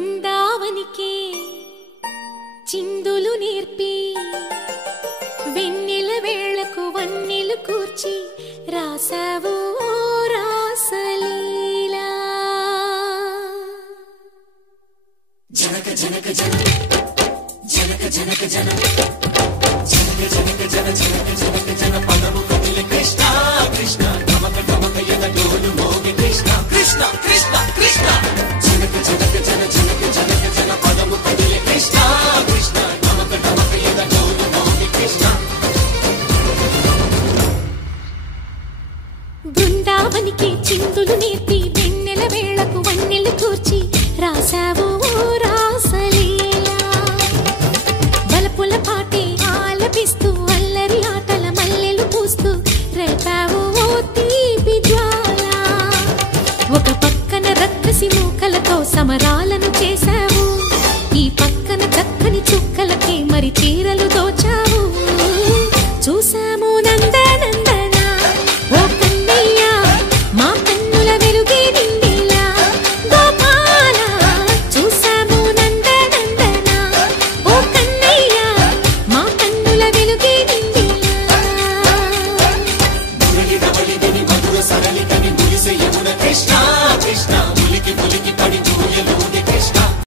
బృందావనికి చిందులు నేర్పి వెన్నెల వేళకు వన్నెలు కూర్చి రాసావు రాసలీలా జనక జనక జన జనక జనక జన జనక జనక జన జనక జనక జన పదము కదిలే కృష్ణ కృష్ణ నమక నమక యద డోలు మోగే కృష్ణ కృష్ణ కృష్ణ కృష్ణ జనక జనక జన జనక జనక జన పదము కదిలే కృష్ణ కృష్ణ నమక నమక యద డోలు మోగే కృష్ణ బృందావనికి చిందులు నేర్పి వెన్నెల వేళకు వన్నెలు కూర్చి రాసావు రాసలీలా బలపుల పాటే ఆలపిస్తూ అల్లరి ఆటల మల్లెలు పూస్తూ రేపావు తీపి జ్వాల ఒక పక్కన రక్కసి మూకలతో సమరాలను